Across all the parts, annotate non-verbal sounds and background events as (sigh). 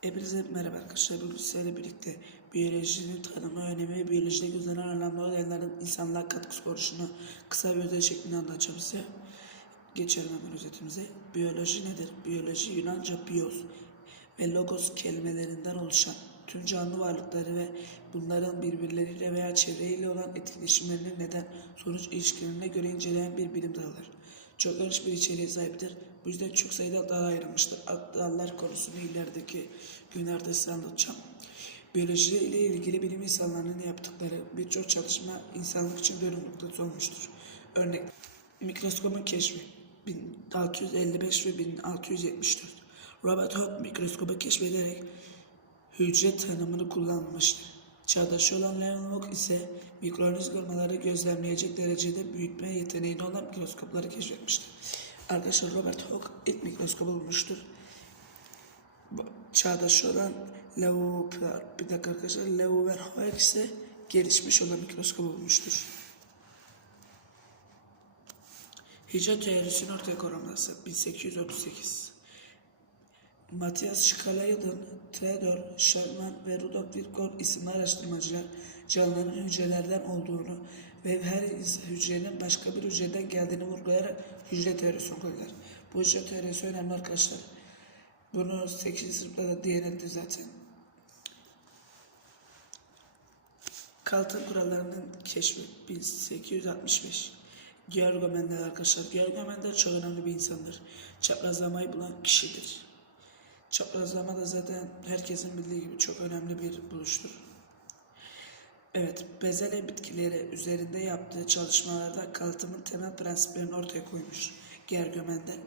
Hepinize merhaba arkadaşlar. Bugün sizlerle birlikte biyolojinin tanımı, önemi biyolojide gözlenen önemli olayların insanlığa katkısı oluşunu kısa bir özet şeklinde anlatacağım size. Geçelim hemen özetimize. Biyoloji nedir? Biyoloji Yunanca bios ve logos kelimelerinden oluşan tüm canlı varlıkları ve bunların birbirleriyle veya çevreyle olan etkileşimlerinin neden sonuç ilişkilerine göre inceleyen bir bilim dalıdır. Çok geniş bir içeriğe sahiptir. Bu yüzden çok sayıda dala ayrılmıştır. Dallar konusunu ilerideki günlerde size anlatacağım. Biyoloji ile ilgili bilim insanlarının yaptıkları birçok çalışma insanlık için dönüm noktası olmuştur. Örnek mikroskopun keşfi 1655 ve 1674. Robert Hooke mikroskobu keşfederek hücre tanımını kullanmıştır. Çağdaşı olan Leeuwenhoek ise mikroorganizmaları gözlemleyecek derecede büyütme yeteneğine olan mikroskopları keşfetmiştir. Arkadaşlar Robert Hooke ilk mikroskobu bulmuştur. Bu- Çağdaşı olan Leo, bir dakika arkadaşlar Leeuwenhoek ise gelişmiş olan mikroskobu bulmuştur. Hücre teorisinin ortaya konulması 1838 Matthias Schleiden, Theodor Schallmann ve Rudolf Virchow isimli araştırmacılar canlıların hücrelerden olduğunu ve her ins- hücrenin başka bir hücreden geldiğini vurgulayarak hücre teorisini koydular. Bu hücre teorisi önemli arkadaşlar. Bunu 8. sınıfta da değinildi zaten. Kaltın kurallarının keşfi 1865. Georg Mendel arkadaşlar. Georg Mendel çok önemli bir insandır. Çaprazlamayı bulan kişidir. Çaprazlama da zaten herkesin bildiği gibi çok önemli bir buluştur. Evet, bezelye bitkileri üzerinde yaptığı çalışmalarda kalıtımın temel prensiplerini ortaya koymuş. Georg Mendel.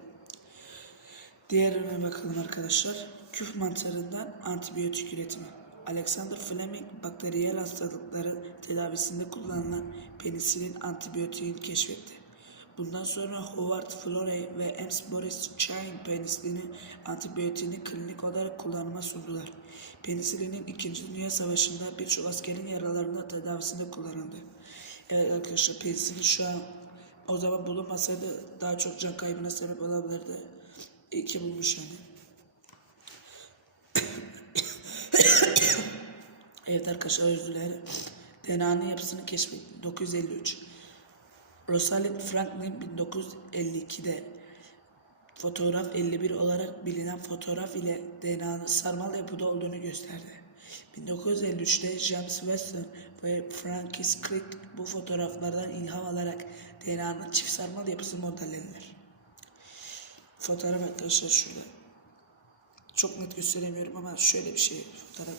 Diğerine bakalım arkadaşlar. Küf mantarından antibiyotik üretimi. Alexander Fleming bakteriyel hastalıkları tedavisinde kullanılan penisilin antibiyotiğini keşfetti. Bundan sonra Howard Florey ve Ems Boris Chain penisilinin antibiyotiğini klinik olarak kullanıma sundular. Penisilinin 2. Dünya Savaşı'nda birçok askerin yaralarında tedavisinde kullanıldı. Evet arkadaşlar penisilin şu an o zaman bulunmasaydı daha çok can kaybına sebep olabilirdi. İyi ki bulmuş yani. (coughs) evet arkadaşlar özür dilerim. DNA'nın yapısını keşfetti. 953. Rosalind Franklin 1952'de fotoğraf 51 olarak bilinen fotoğraf ile DNA'nın sarmal yapıda olduğunu gösterdi. 1953'te James Weston ve Francis Crick bu fotoğraflardan ilham alarak DNA'nın çift sarmal yapısını modellediler. Fotoğraf arkadaşlar şurada. Çok net gösteremiyorum ama şöyle bir şey fotoğraf.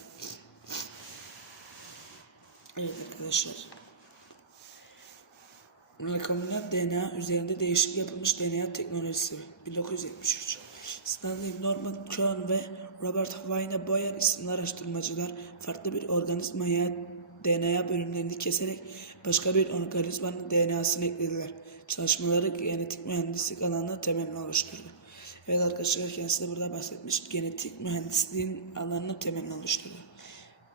Evet arkadaşlar. Rakamlar DNA üzerinde değişik yapılmış DNA teknolojisi 1973. Stanley Norman Cohen ve Robert Wayne Boyer isimli araştırmacılar farklı bir organizmaya DNA bölümlerini keserek başka bir organizmanın DNA'sını eklediler. Çalışmaları genetik mühendislik alanına temelini oluşturdu. Evet arkadaşlar kendisi de burada bahsetmiş. Genetik mühendisliğin alanının temelini oluşturdu.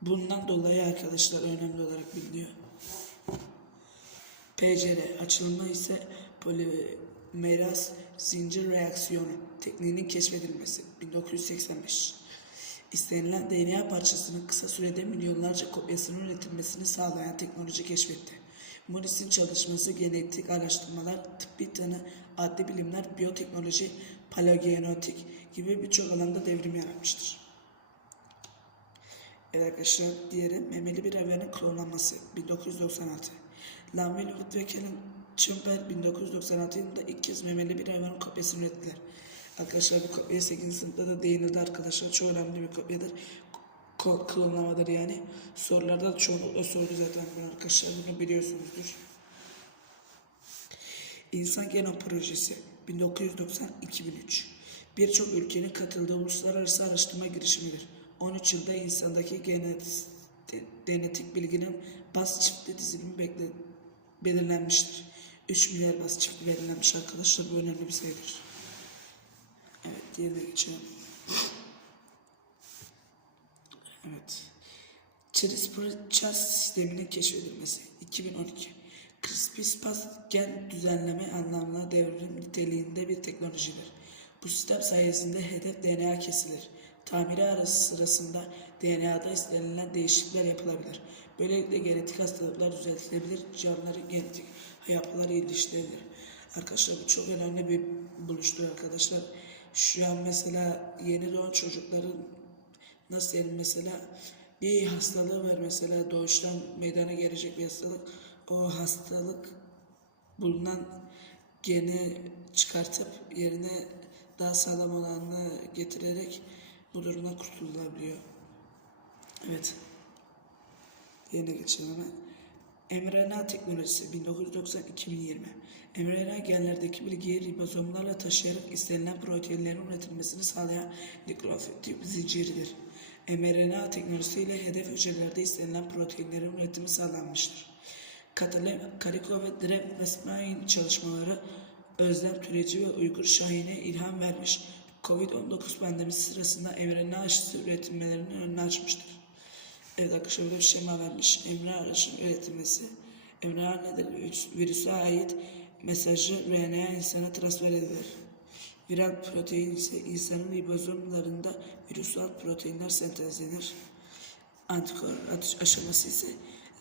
Bundan dolayı arkadaşlar önemli olarak biliniyor. PCR açılımı ise polimeraz zincir reaksiyonu tekniğinin keşfedilmesi 1985. İstenilen DNA parçasının kısa sürede milyonlarca kopyasının üretilmesini sağlayan teknoloji keşfetti. Morris'in çalışması genetik araştırmalar, tıbbi tanı, adli bilimler, biyoteknoloji, paleogenetik gibi birçok alanda devrim yaratmıştır. Evet arkadaşlar diğeri memeli bir hayvanın klonlanması 1996. Lanvin Wood ve Kellen Chumper 1996 yılında ilk kez memeli bir hayvanın kopyasını ürettiler. Arkadaşlar bu kopya 8. sınıfta da değinildi arkadaşlar. Çok önemli bir kopyadır. Ko- klonlamadır yani. Sorularda da çoğunlukla sordu zaten bunu arkadaşlar. Bunu biliyorsunuzdur. İnsan Genom Projesi 1990-2003 Birçok ülkenin katıldığı uluslararası araştırma girişimidir. 13 yılda insandaki genetik, genetik bilginin baz çifti dizilimi bekle, belirlenmiştir. 3 milyar baz çifti belirlenmiş arkadaşlar. Bu önemli bir sayıdır. Evet, diğerine geçelim. Evet. CRISPR-Cas sisteminin keşfedilmesi 2012. CRISPR-Cas gen düzenleme anlamına devrim niteliğinde bir teknolojidir. Bu sistem sayesinde hedef DNA kesilir. Tamiri arası sırasında DNA'da istenilen değişiklikler yapılabilir. Böylelikle genetik hastalıklar düzeltilebilir, canlıların genetik yapıları iyileştirilir. Arkadaşlar bu çok önemli bir buluştur arkadaşlar. Şu an mesela yeni doğan çocukların nasıl diyelim mesela bir hastalığı var mesela doğuştan meydana gelecek bir hastalık. O hastalık bulunan geni çıkartıp yerine daha sağlam olanını getirerek bu durumdan kurtulabiliyor. Evet. Yerine geçelim hemen. mRNA teknolojisi 1990-2020 mRNA genlerdeki bilgiyi ribozomlarla taşıyarak istenilen proteinlerin üretilmesini sağlayan nükleotit zinciridir. mRNA teknolojisiyle hedef hücrelerde istenilen proteinlerin üretimi sağlanmıştır. Katalin, Kariko ve Drev Vesmain çalışmaları Özlem Türeci ve Uygur Şahin'e ilham vermiş, Covid-19 pandemisi sırasında mRNA aşısı üretilmelerinin önünü açmıştır. Evet arkadaşlar bir şema vermiş. mRNA aşının üretilmesi. mRNA nedir? Virüse ait mesajı RNA insana transfer edilir. Viral protein ise insanın ribozomlarında virüsel proteinler sentezlenir. Antikor aşaması ise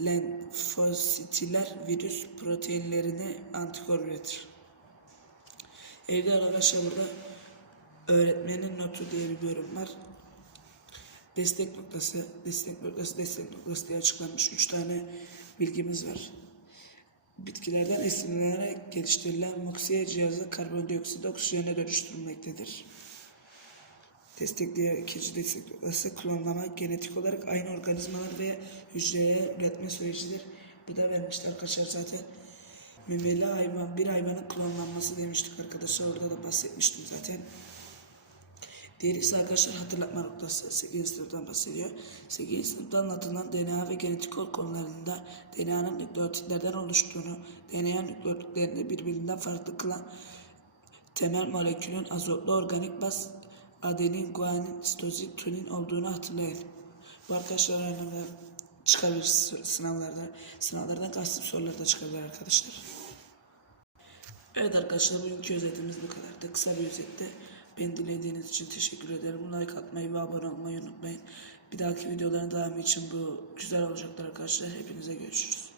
lenfositler virüs proteinlerine antikor üretir. Evde arkadaşlar burada öğretmenin notu diye bir bölüm var. Destek noktası, destek noktası, destek noktası diye açıklanmış. Üç tane bilgimiz var. Bitkilerden esinlenerek geliştirilen moksiye cihazı karbondioksit oksijene dönüştürmektedir. Destekleyen ikinci destek noktası klonlama genetik olarak aynı organizmalar veya hücreye üretme sürecidir. Bu da vermişler arkadaşlar zaten. Memeli hayvan, bir hayvanın klonlanması demiştik arkadaşlar. Orada da bahsetmiştim zaten. Diğeri ise arkadaşlar hatırlatma noktası 8. sınıftan bahsediyor. 8. sınıfta anlatılan DNA ve genetik kod konularında DNA'nın nükleotitlerden oluştuğunu, DNA nükleotitlerini birbirinden farklı kılan temel molekülün azotlu organik baz adenin, guanin, sitozin, tünin olduğunu hatırlayın. Bu arkadaşlar önemli çıkabilir sı- sınavlarda. Sınavlardan kastım sorularda çıkabilir arkadaşlar. Evet arkadaşlar bugünkü özetimiz bu kadardı. Kısa bir özette. Beni dinlediğiniz için teşekkür ederim. Like atmayı ve abone olmayı unutmayın. Bir dahaki videoların devamı için bu güzel olacaktır arkadaşlar. Hepinize görüşürüz.